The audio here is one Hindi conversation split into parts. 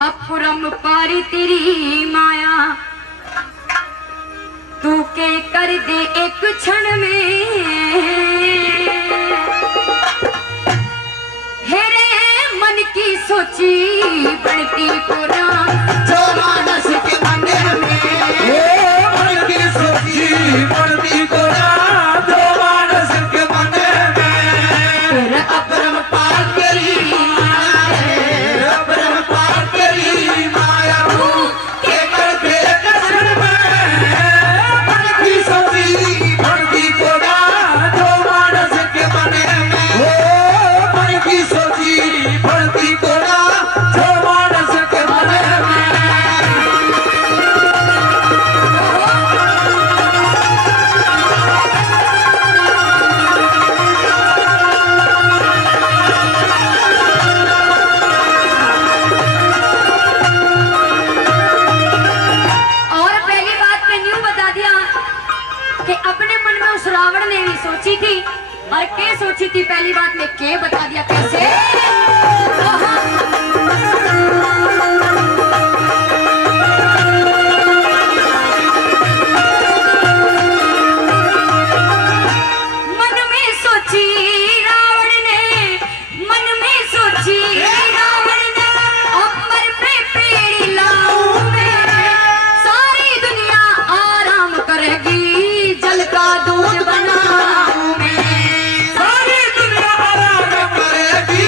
अपुरम पारी तेरी माया तू के कर दे एक क्षण में। हेरे मन की सोची बढ़ती पुरा जो मानस के मन में। मन की सोची बढ़ती पुरा जो मानस के मन में। तेरा अपुरम पार तेरी रावण ने भी सोची थी और के सोची थी। पहली बात में के बता दिया कैसे। मन में सोची रावण ने, मन में सोची रावण ने अंबर पे पेड़ लाऊं मैं, सारी दुनिया आराम करेगी जल का दूध बनाऊं मैं। सारी दुनिया आराम करेगी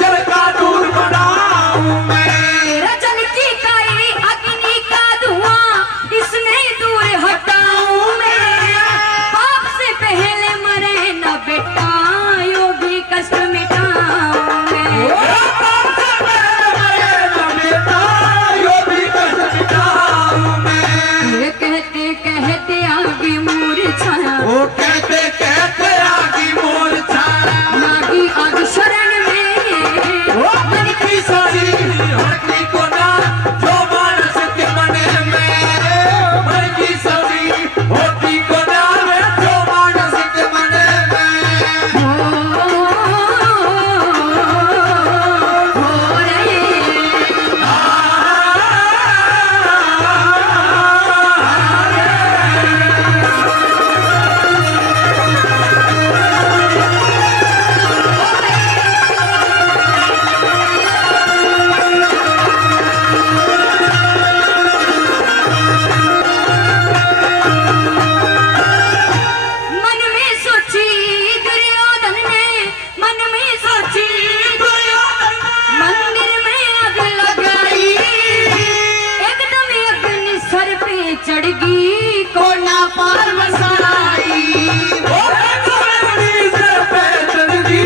जल का दूध बनाऊं मैं। तेरा जल की काई अग्नि का धुआं इसमें दूर हटाऊं मैं। पाप से पहले मरे न बेटा यो भी कष्ट मिटाऊं मैं। पाप से पहले मरे न बेटा यो भी कष्ट मिटाऊं मैं। ये कहते कहते आगे मूर्छा, वो कहते कहते आगी मूर्छा, लागी आग शरण में। वो मन की सोची हटती को ना जो मानस के मन में। मन की सोची होती को ना जो मानस के मन में। हो रहे मन में सोची दुर्योधन ने, मन में सोची दुर्योधन मंदिर में आग लगाई। एकदम अग्नि सर पे चढ़गी कोना पार बसाई। वो अग्नि सर पे चढ़गी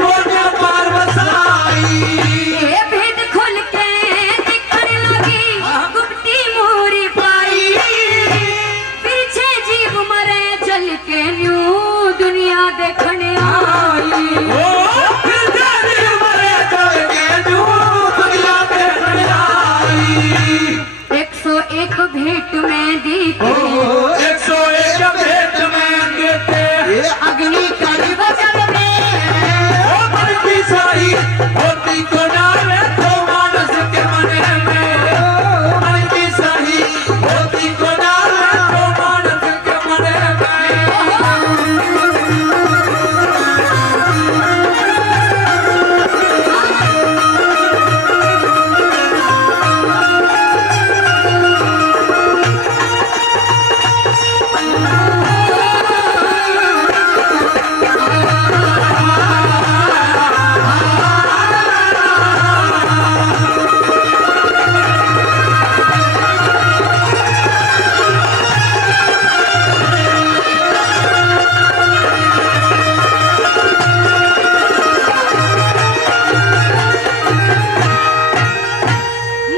कोना पार बसाई। ये भेद खोल के दिखने लगी गुप्ती मोरी पाई। पीछे जीव मरे जल के न्यू दुनिया देखने आई। वो फिर जाने मरे चल के जो दुनिया देखने आई। 101 भेंट में दी ओ 101 भेंट में देते अग्नि कड़ी वचन में। ओ मन की साई होती को नारे तो मानस के मन में। मन की साई होती को नारे तो मानस के मन में।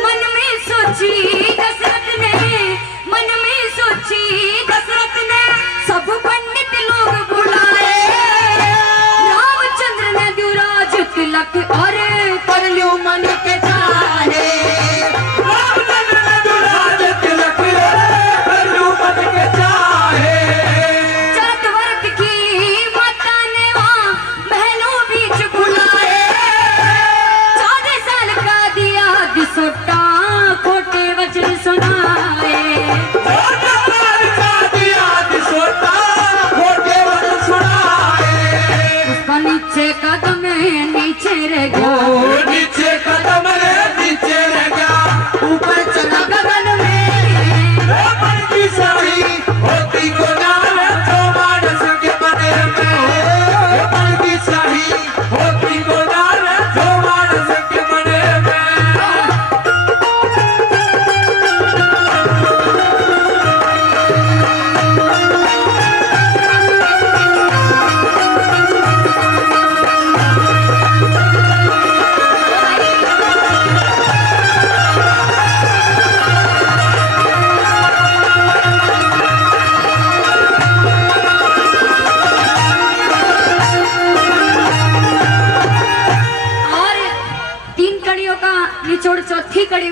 मन में सोची दशरथ ने, मन में सोची दशरथ ने सब पंडित लोग बुलाए। रामचंद्र ने द्युराज तिलक और कर लियो मन के चाहे। रामचंद्र ने दुराज तिलक कर लूं मन के चाहे। चरत वर्त की माता ने वहाँ महलों बीच बुलाए। 14 साल का दिया दिसोटा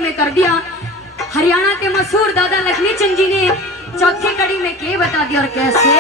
में कर दिया। हरियाणा के मशहूर दादा लक्ष्मी चंद जी ने चौथी कड़ी में के बता दिया और कैसे।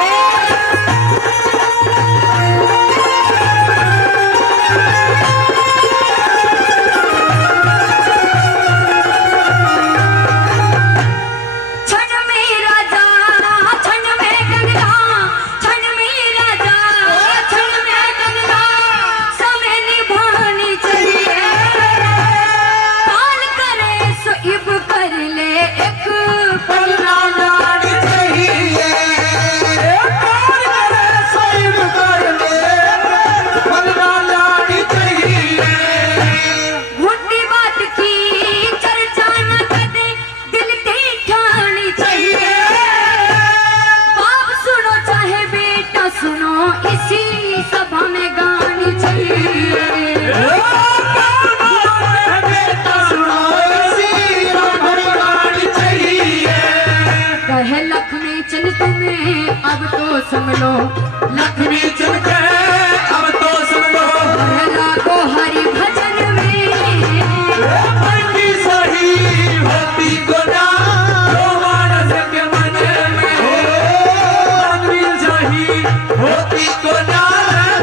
अब तो सुन लो लक्ष्मी चंद के, अब तो सुन लो को हरि भजन में भक्ति सही होती को ना जो मानस के मन में भक्ति सही होती को ना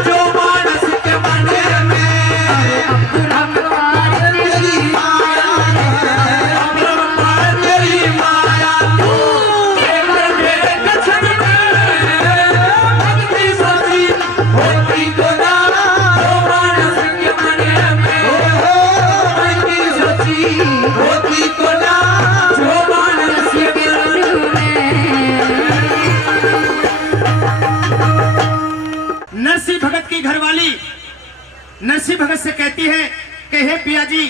जो मानस के मन में। अपरंपार तेरी माया अपरंपार तेरी माया तू केवल मेरे कछन भक्ति सही होती को ना जो मानस के मन में भक्ति सही होती को ना जो मानस के मन में। नरसिंह भगत की घरवाली नरसिंह भगत से कहती है कि हे पिया जी,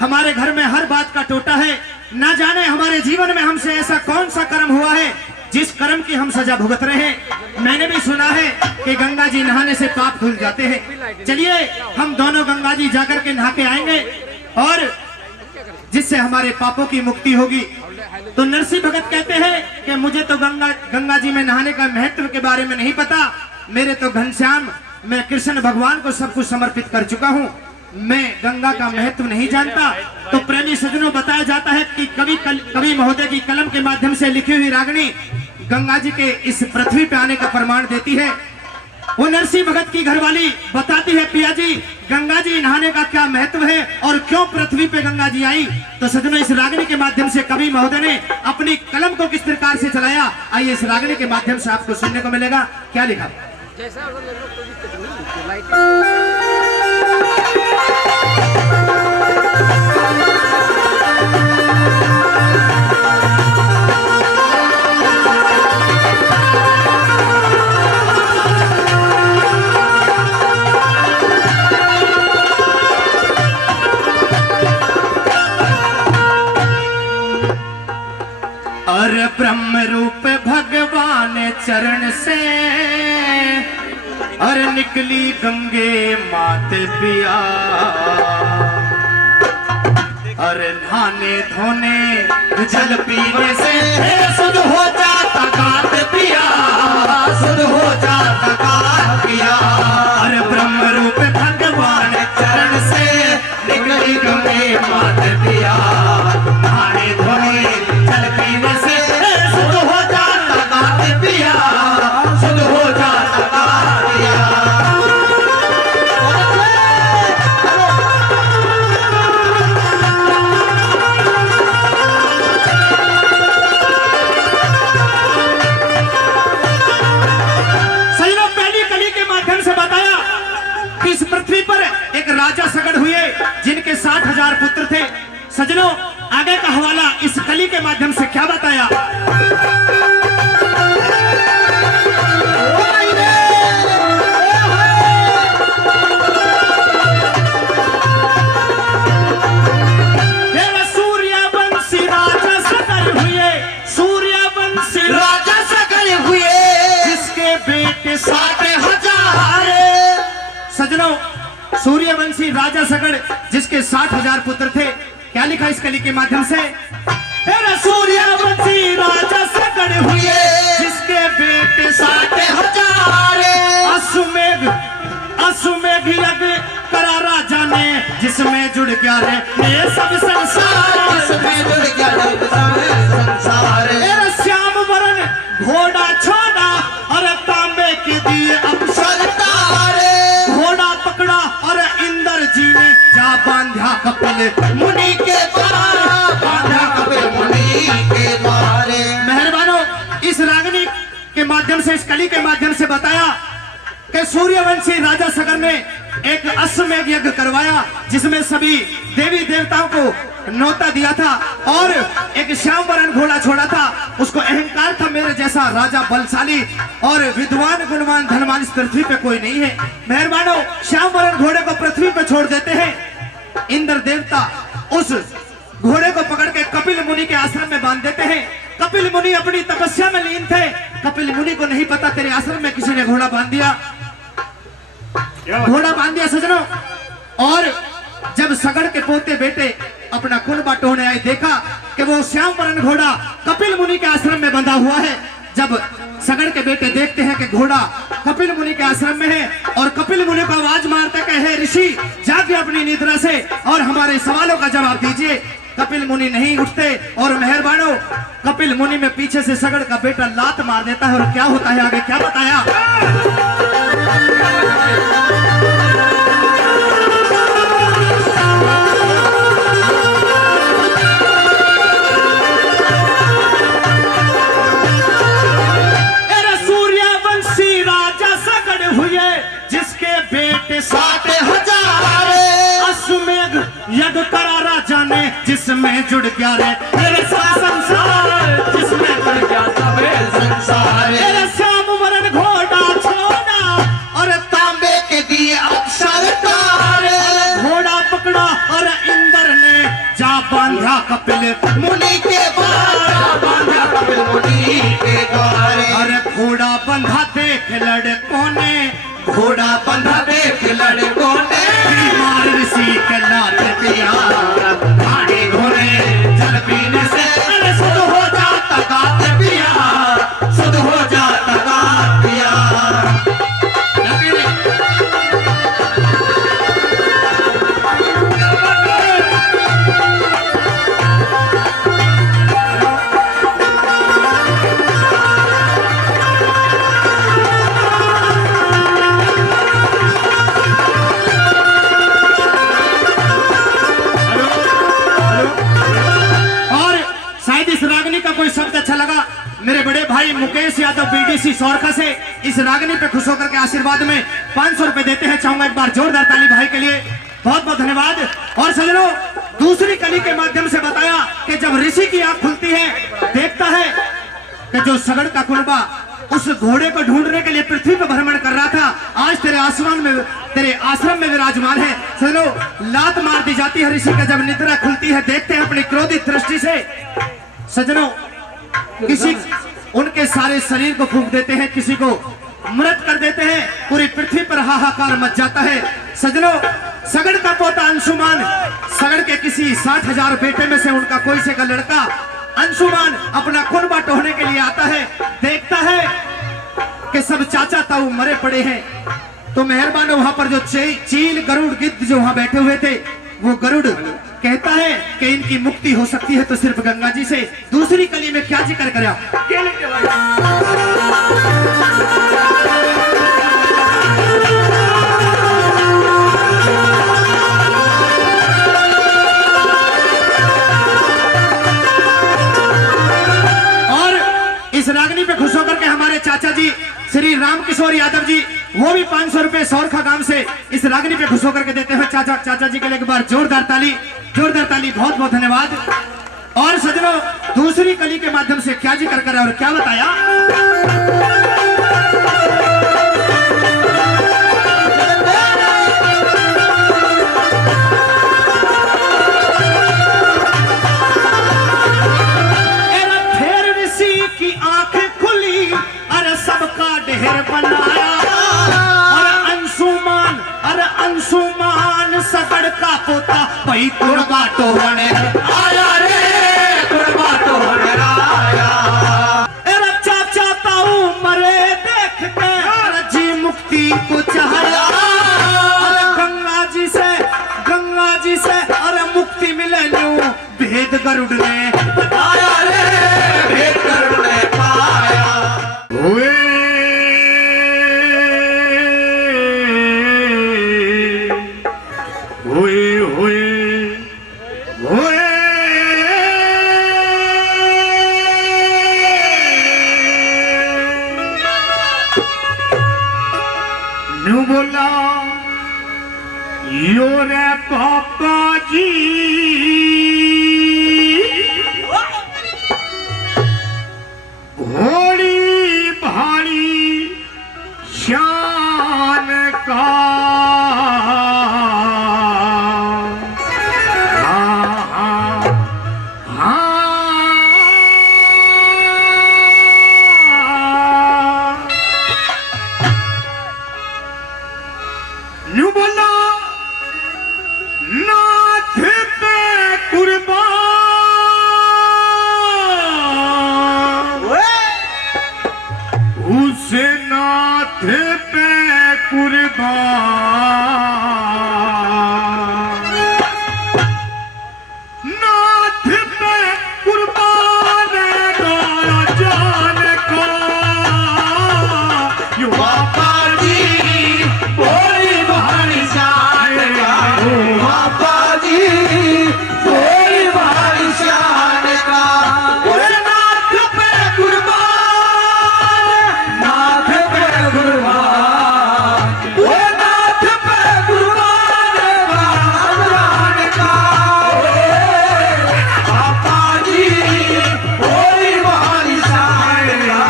हमारे घर में हर बात का टोटा है, ना जाने हमारे जीवन में हमसे ऐसा कौन सा कर्म हुआ है जिस कर्म की हम सजा भुगत रहे हैं। मैंने भी सुना है कि गंगा जी नहाने से पाप धुल जाते हैं। चलिए हम दोनों गंगा जी जाकर के नहा के आएंगे और जिससे हमारे पापों की मुक्ति होगी। तो नरसिंह भगत कहते हैं कि मुझे तो गंगा जी में नहाने का महत्व के बारे में नहीं पता। मेरे तो घनश्याम, मैं कृष्ण भगवान को सब कुछ समर्पित कर चुका हूँ, मैं गंगा का महत्व नहीं जानता। तो प्रेमी सज्जनों, बताया जाता है कि कवि महोदय की कलम के माध्यम से लिखी हुई रागनी गंगा जी के इस पृथ्वी पे आने का प्रमाण देती है। वो नरसिंह भगत की घरवाली बताती है, पिया जी गंगा जी नहाने का क्या महत्व है और क्यों पृथ्वी पे गंगा जी आई। तो सज्जनों, इस रागनी के माध्यम से कवि महोदय ने अपनी कलम को किस प्रकार से चलाया, आइए इस रागनी के माध्यम से आपको सुनने को मिलेगा। क्या लिखा? और ब्रह्म रूप भगवान चरण से और निकली गंगे माते पिया, और नहाने धोने जल पीने से शुद्ध हो जाता गात पिया, शुद्ध हो जाता गात पिया। और ब्रह्म रूप भगवान चरण से निकली गंगे माते पिया, नहाने धोने जल पीने से शुद्ध हो जाता गात पिया, शुद्ध हो जाता गात पिया। इस पृथ्वी पर एक राजा सगड़ हुए जिनके 60,000 पुत्र थे। सजनों, आगे का हवाला इस कली के माध्यम से क्या बताया। सूर्यवंशी राजा सगड़ हुए, सूर्यवंशी राजा सगड़ हुए, जिसके बेटे 60,000। सजनों, सूर्यवंशी राजा सगड़ जिसके 60,000 पुत्र थे। क्या लिखा इस कली के माध्यम से? सूर्यवंशी राजा सगड़ हुए, जिसके बेटे 60,000। अश्वमेघ यज्ञ करारा जाने जिसमें जुड़ गया रे ये सब संसार, इसमें जुड़ गया जब सब संसार। मेरा श्याम वरण घोड़ा छोड़ा और तांबे के दिए अवसर तारे घोड़ा पकड़ा और इंद्र जी ने जा बांधा कपिल मुनि के द्वार, बांधा कपिल मुनि के द्वारे। मेहरबानों, इस रागनी के माध्यम से, इस कली के माध्यम से बताया कि सूर्यवंशी राजा सगर ने एक अश्वमेध यज्ञ करवाया जिसमें सभी देवी देवताओं को न्योता दिया था और एक श्यामवरण घोड़ा छोड़ा था। उसको अहंकार था मेरे जैसा राजा बलशाली और विद्वान गुणवान धनवान इस पृथ्वी पे कोई नहीं है। मेहरबानों, श्यामवरण घोड़े को पृथ्वी पे छोड़ देते हैं। इंद्र देवता उस घोड़े को पकड़ के कपिल मुनि के आश्रम में बांध देते हैं। कपिल मुनि अपनी तपस्या में लीन थे। कपिल मुनि को नहीं पता तेरे आश्रम में किसी ने घोड़ा बांध दिया, घोड़ा बांध दिया सजनों। और जब सगड़ के पोते बेटे अपना कुनबा टोने आए, देखा कि वो श्यामवरण घोड़ा कपिल मुनि के आश्रम में बंधा हुआ है। जब सगड़ के बेटे देखते हैं कि घोड़ा कपिल मुनि के आश्रम में है और कपिल मुनि को आवाज मारते कि हे ऋषि, जागिए अपनी निद्रा से और हमारे सवालों का जवाब दीजिए। कपिल मुनि नहीं उठते और मेहरबानों, कपिल मुनि में पीछे से सगड़ का बेटा लात मार देता है। और क्या होता है आगे क्या बताया? सूर्यवंशी राजा सगड़ हुए जिसके बेटे 60,000 अश्वमेध यज्ञ करा राजा ने जिसमें जुड़ गया रे मेरे संसार, जिसमें जुड़ गया सब संसार। मेरे श्यामवरण घोड़ा छोड़ा और तांबे के दिए अक्षर तारे घोड़ा पकड़ा और इंद्र ने जा बांधा कपिल मुनि के द्वार, बांधा कपिल मुनि के द्वारे। अरे घोड़ा बंधा देख लड़कों ने, घोड़ा बंधा देख लड़कों ने बीमार ऋषि के लात पिया पानी घोड़े जल पीने से अरे शुद्ध हो जाता गात पिया, शुद्ध हो जाता गात पिया। कोई शब्द अच्छा लगा मेरे बड़े भाई मुकेश यादव बीडीसी सोरखा से इस रागनी पे खुश होकर के आशीर्वाद में 500 रुपए देते हैं। चाहूंगा एक बार जोरदार ताली भाई के लिए, बहुत बहुत धन्यवाद। और सजनों, दूसरी कली के माध्यम से बताया कि जब ऋषि की आंख खुलती है, देखता है कि जो सगड़ का कुनबा उस घोड़े को ढूंढने के लिए पृथ्वी पर भ्रमण कर रहा था, आज तेरे आश्रम में विराजमान है। सजनों, लात मार दी जाती है ऋषि का। जब निद्रा खुलती है, देखते हैं अपनी क्रोधित दृष्टि से सजनों किसी उनके सारे शरीर को फूंक देते हैं, किसी को मृत कर देते हैं। पूरी पृथ्वी पर हाहाकार मच जाता है। सजनों, सगड़ का पोता अंशुमान, सगड़ के किसी 60,000 बेटे में से उनका कोई से का लड़का अंशुमान अपना कुनबा टोहने के लिए आता है। देखता है कि सब चाचा ताऊ मरे पड़े हैं। तो मेहरबान वहां पर जो चील गरुड़ गिद्ध जो वहां बैठे हुए थे, वो गरुड़ कहता है कि इनकी मुक्ति हो सकती है तो सिर्फ गंगा जी से। दूसरी कली में क्या जिक्र करा? और इस रागनी पे खुश होकर के हमारे चाचा जी श्री रामकिशोर यादव जी, वो भी 500 रुपए सोरखा गांव से इस रागनी पे खुश होकर के देते हैं। चाचा जी के लिए एक बार जोरदार ताली, जोरदार ताली, बहुत बहुत धन्यवाद। और सजनों, दूसरी कली के माध्यम से क्या जिक्र करा और क्या बताया? फिर ऋषि की आंखें खुली, अरे सबका ढेर बनाया और अंशुमान सगड़ का पोता भाई कुनबा टोहने आया रे, कुनबा टोहने आया। चाचा ताऊ मरे गरुड़ ने पाया रे, भेद गरुड़ ने पाया। हुए हुए हुए हुए न्यू बोला यो रे पापा जी घोड़ी भाड़ी शान का न्यू बोला नाथ पे कुर्बान उस नाथ पे कुर्बान नाथ पे कुर्बान गया जान का यो पापा जी भोली भाली शान का, पापा जी भोली भाली शान का। उस नाथ पे कुर्बान, नाथ पे कुर्बान, वो नाथ पे कुर्बान भगवान का। पापा जी भोली भाली शान का,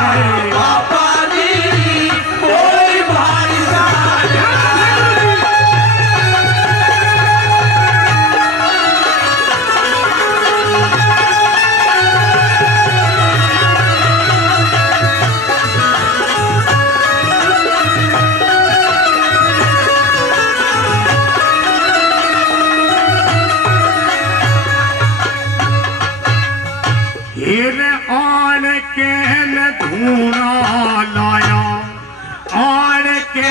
पापा जी भोली भाली शान का। हीर आन के न धूना लाया आन के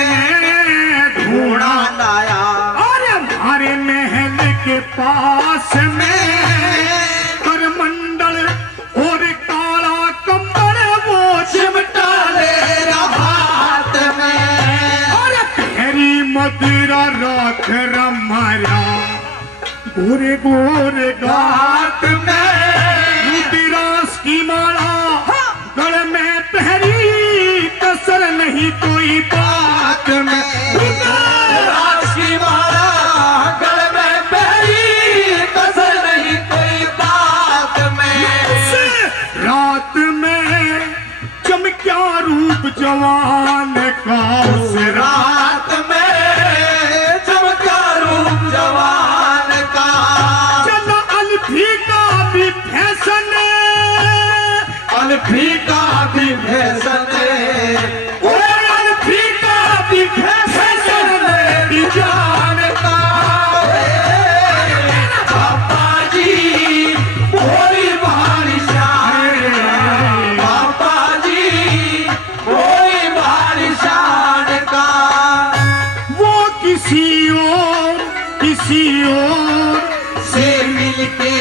न धूना लाया और हमारे महल के पास में करमंडल और काला कंबल वो चिमटा ले रहा हाथ में। और तेरी मदिरा राख रमाया गोरे गोरे गात में रुद्राक्ष की माला गले में पहरी कसर नहीं कोई बात में रुद्राक्ष की माला गले में पहरी, कसर नहीं कोई बात में। उस रात में चमक्या रूप जवान का उस रात रात में चमका रूप जवान का। चला अल्फी का भी फैशन अल्फी का भी फैशन, अल्फी का भी फैशन मेरी जान का। पापा जी भोली भाली शान, पापा जी भोली भाली शान का। वो किसी और से मिलके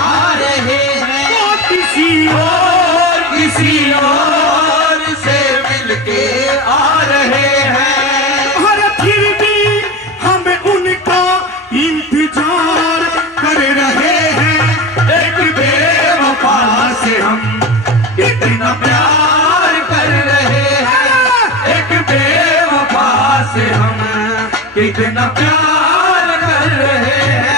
आ रहे हैं, वो किसी और किसी और से मिलके आ रहे हैं। और फिर भी हम उनका इंतजार कर रहे हैं एक बेवफा से हम कितना प्यार कर रहे हैं, एक बेवफा से हम कितना प्यार कर रहे हैं।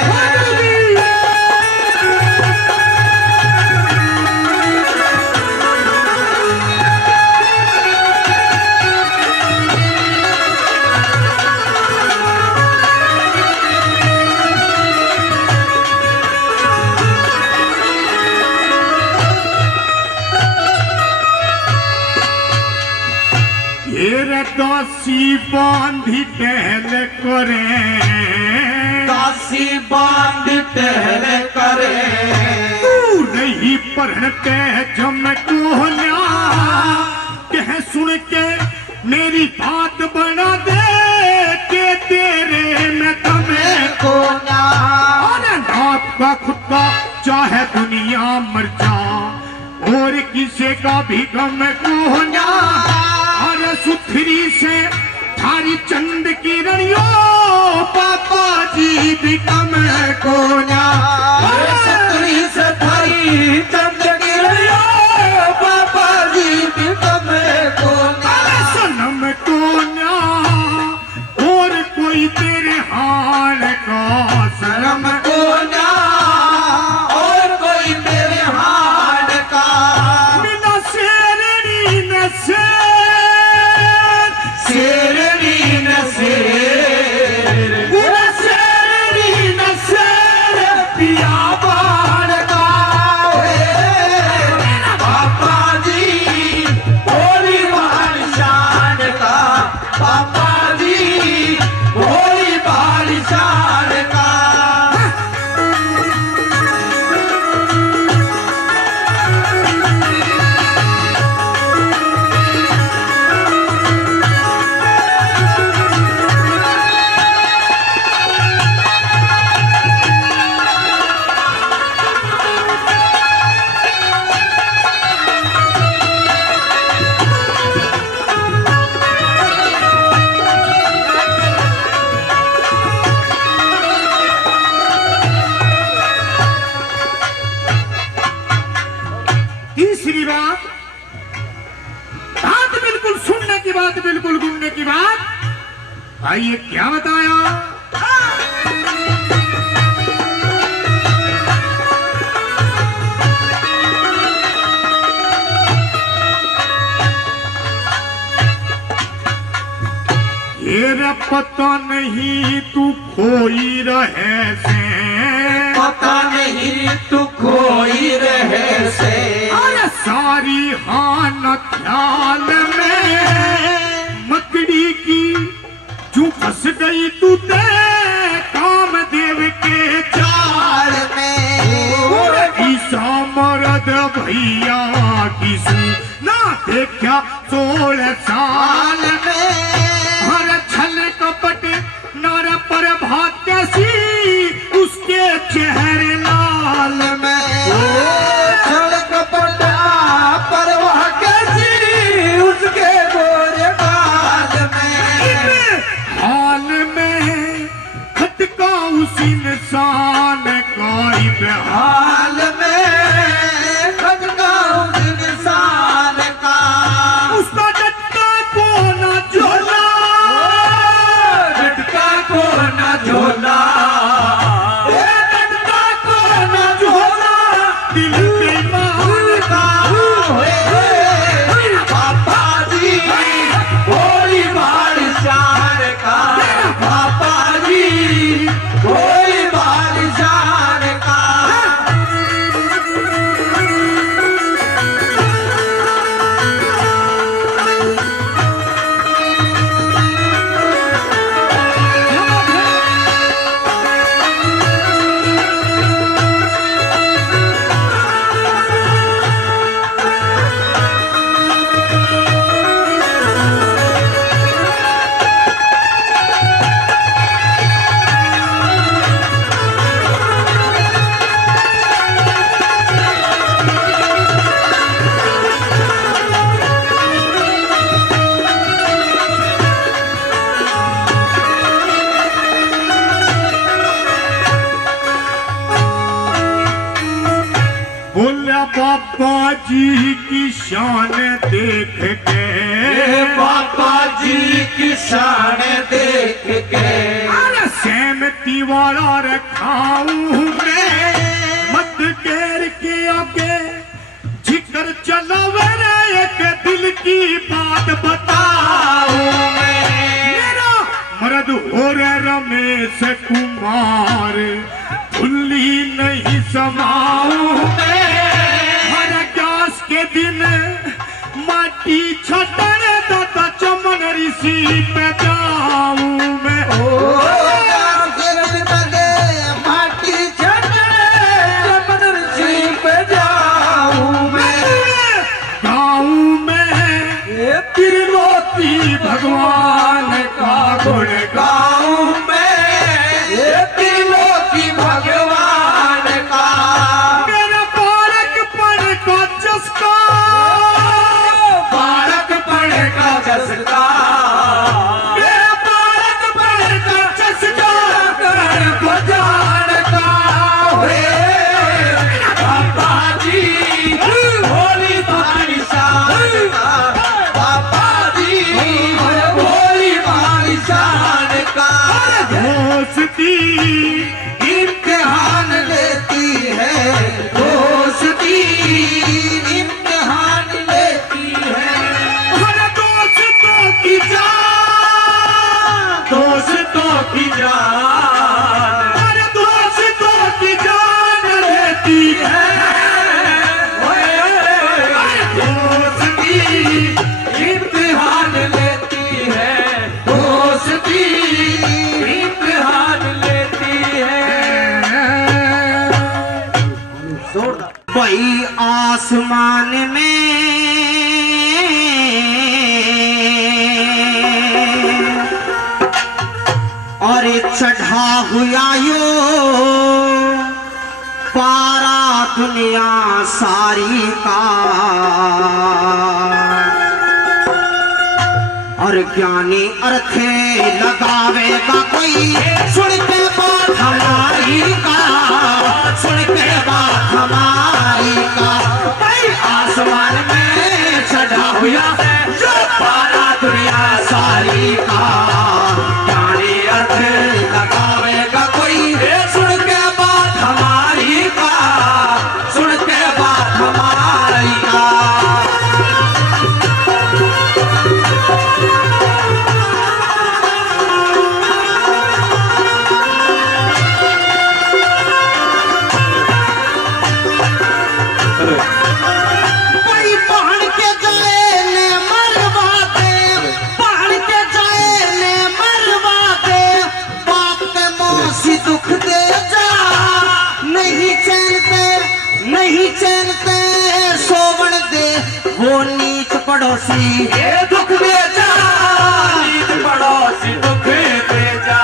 दासी बांधी टहल करे, दासी बांध टहल करे, तू नहीं पढ़ते जम कोहल्या कह सुन के मेरी बात बना दे के तेरे में तुम्हें कोना नाप का खुद का चाहे दुनिया मर जा और किसी का भी गम को ना। अरे सुथरी से थारी चंद की रड़ियो पापा जी भी कम को ना। अरे सतरी से थारी चंद की रड़ियो पापा जी भी कम को ना। अरे सनम को ना और कोई तेरे हाल का शर्म को ना और कोई तेरे हाल का। मिला शेरनी न शेरनी न शेर मिला शेरनी न शेर पिया बाण का। पापा जी भोली बाल शान का। पापा जी भोली बाल शान का। तीसरी बात, बात बिल्कुल सुनने की बात, बिल्कुल गुनने की बात। भाई ये क्या बताया? ये पता नहीं तू खोई रहे से। पता नहीं तू खोई रहे से। अरे सारी हान ख्याल में मकड़ी की जो फंस गई तू ते कामदेव के चाल में ईसा मरद भैया किसू ना देखा 16 साल में हर छल कपट नर पर भाग्य सी उसके चेहरे लाल में। छल कपटा परवाह कैसी उसके गोरे बाल में। हाल में खटका उस इंसान का इब्हार। हाल में खटका उस इंसान का। उसका डट्टा को न झोला, झटका को न झोला। डट्टा को न झोला दिल बेईमान का। पापा जी भोली बाल शान का। पापा जी भोली बाल शान का। बोला पापा जी की शान देख के। पापा जी की शान देख के। अरे सहमति वाला रखाऊं मैं मत घेर के आगे जिक्र चला मेरा एक दिल की बात बताऊं मैं। मेरा मर्द हो रे रमेश कुमार भुल्ली नहीं समाऊं मैं। हर ग्यास के दिन माटी छटन दादा चमन ऋषि पे जाऊं मैं। माटी छठी पे जाऊं मैं। गाँव में त्रिलोकी भगवान का गुण गाँव में त्रिलोकी भगवान का। आसमान में और चढ़ा हुआ यो पारा दुनिया सारी का और ज्ञानी अर्थ लगावेगा कोई सुन के बात हमारी का, सुन के बात हमारी का। भाई आसमान में चढ़ा हुआ जो पारा दुनिया सारी का, ज्ञानी अर्थ लगावेगा कोई सुन के बात हमारी का, सुन के बात हमारी का। नहीं चैनते सोवन दे वो नीच पड़ोसी ये दुख दे जा, नीच पड़ोसी दुख दे जा।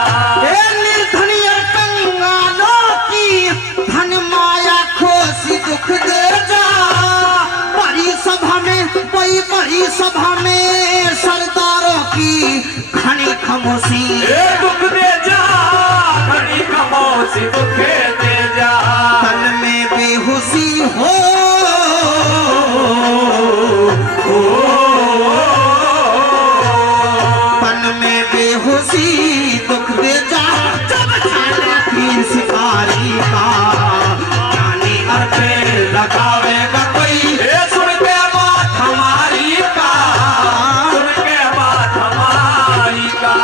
निर्धनी और कंगालों की धन माया खोसी दुख दे जा। बड़ी सभा में कोई बड़ी सभा में सरदारों की घनी खामोशी ये दुख दे जा, घनी खामोशी दुख दे जा। तन में बेहोशी हो तन में बेहोशी दुख दे जा। जब चले तीर शिकारी का, ज्ञानी अर्थ लगावेगा कोई सुन के बात हमारी का, सुन के बात हमारी का।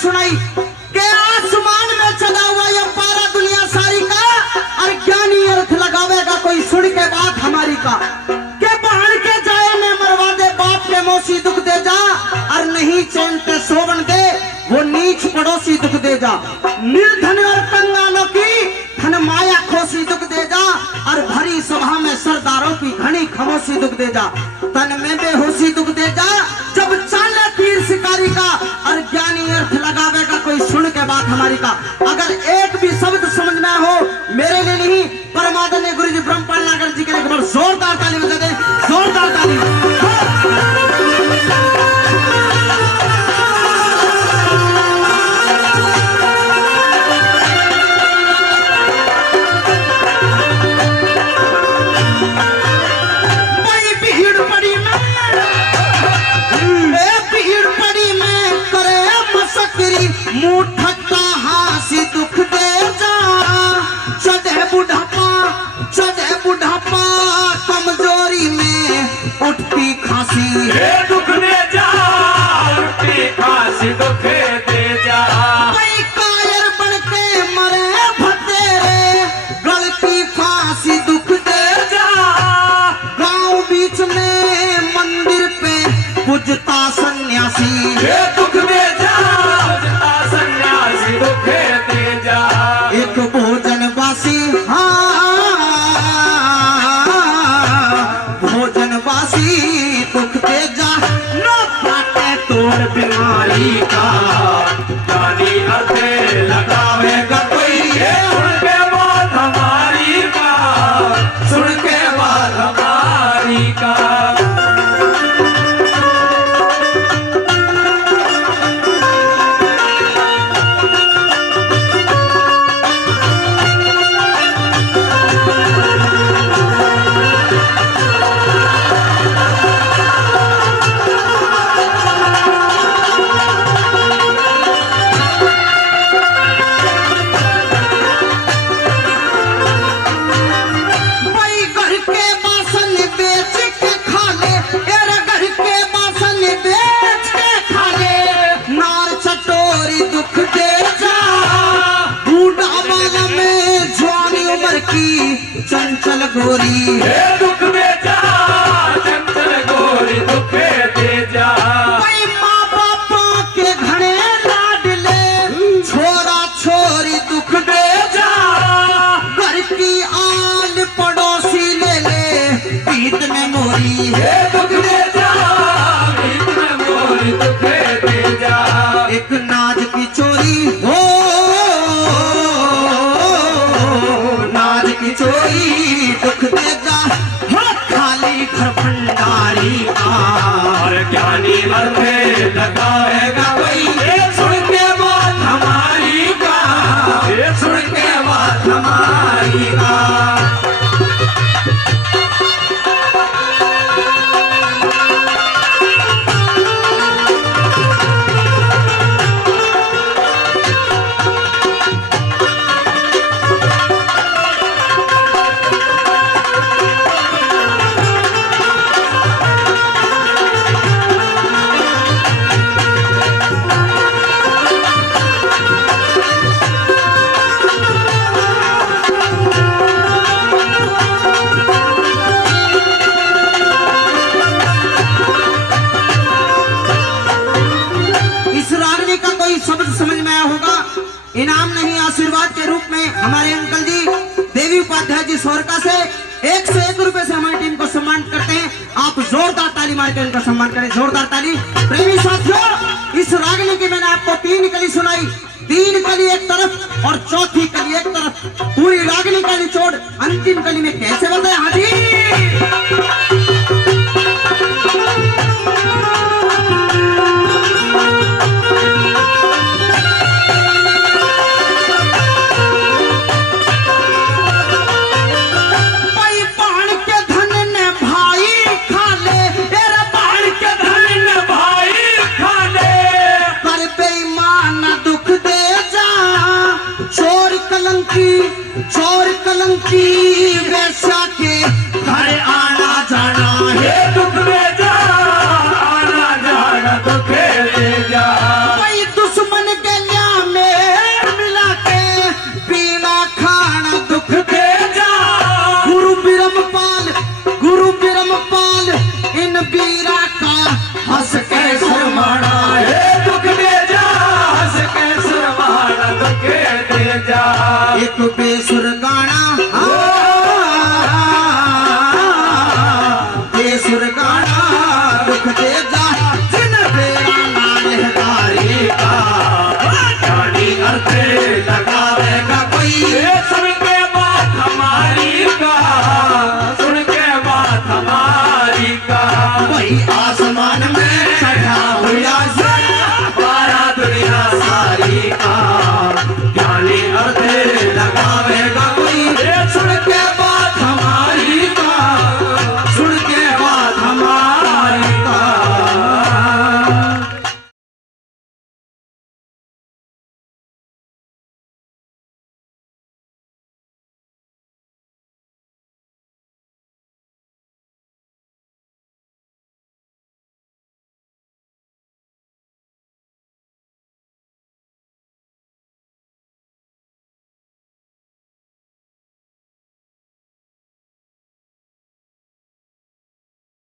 सुनाई के आसमान में चढ़ा हुआ ये पारा दुनिया सारी का और ज्ञानी अर्थ लगावेगा कोई सुन के बात हमारी का। के बाहर के जाए में मरवा दे बाप के मौसी दुख दे जा और नहीं चैन पे सोवन दे वो नीच पड़ोसी दुख दे जा। निर्धन और कंगालों की धन माया खोसी दुख दे जा और भरी सभा में सरदारों की घनी खामोशी दुख दे जा। तन में बेहोशी दुख दे जा। जब चाले तीर शिकारी का और ज्ञानी अर्थ लगावेगा कोई सुन के बात हमारी का। अगर एक भी शब्द समझ में हो मेरे लिए नहीं परमादरणीय गुरु जी ब्रह्मपाल नागर जी के लिए एक बार जोरदार ताली बजा दे, जोरदार ताली। मुँह ठट्टा हासी दुख दे जा। चढ़े बुढ़ापा कमजोरी में उठती खांसी ये दुख दे जा, उठती खांसी दुख दे जा। कोई कायर बन के मरे भतेरे गलती फांसी दुख दे जा। गांव बीच में मंदिर पे पूजता सन्यासी ये दुख दे जा, दुख दे जा। एक भोजन वासी भोजन वासी दुख दे जा। नो पाटे तोड़ बीमारी का, ज्ञानी अर्थ लगावेगा कोई सुन के बात हमारी का, सुन के बात हमारी का। बेच के गोरी हे दुख दे जा चंचल गोरी दुख दे जा भाई माँ बापा के घने लाडले छोरा छोरी दुख दे जा घर की आल पड़ोसी ले ले पीत में मोरी हे दुख दे जा बीच में मोरी दुख दे जा एक नाज की चोरी हो नाज की चोरी दुख देगा हो खाली घर भंडारी का और ज्ञानी अर्थे लगाएगा कोई ये सुन के बात हमारी का ये सुन के बात हमारी का इस रागनी का कोई शब्द समझ में आया होगा। इनाम नहीं आशीर्वाद के रूप में हमारे अंकल जी देवी उपाध्याय जी सोरका से 101 रुपए से हमारी टीम को सम्मान करते हैं। आप जोरदार ताली मार के उनका सम्मान करें, जोरदार ताली। प्रेमी साथियों, इस रागनी की मैंने आपको 3 कली सुनाई, 3 कली एक तरफ और चौथी कली एक तरफ, पूरी रागनी का निचोड़ अंतिम कली में कैसे बताए हाजी। भाई बाण के धन ने भाई खा ले, तेरा बाण के धन ने भाई खाने कर बेईमान दुख दे जा, चोर कलंकी वैसा के घर आना जाना है। हे दुख दे जा आना जाना दुख दे जा भाई दुश्मन के लिया में मिला के पीना खाना दुख दे जा गुरु बिरमपाल इन बीरा का हंस के शर्माना है। हे दुख दे जा हंस के सरमाना दुख दे जा एक बेसुर गाना बेसुर गाना दुख दे जा जिन बेरा नालहकारी का ज्ञानी अर्थे लगावेगा कोई ये सुन के बात हमारी का सुन के बात हमारी का भाई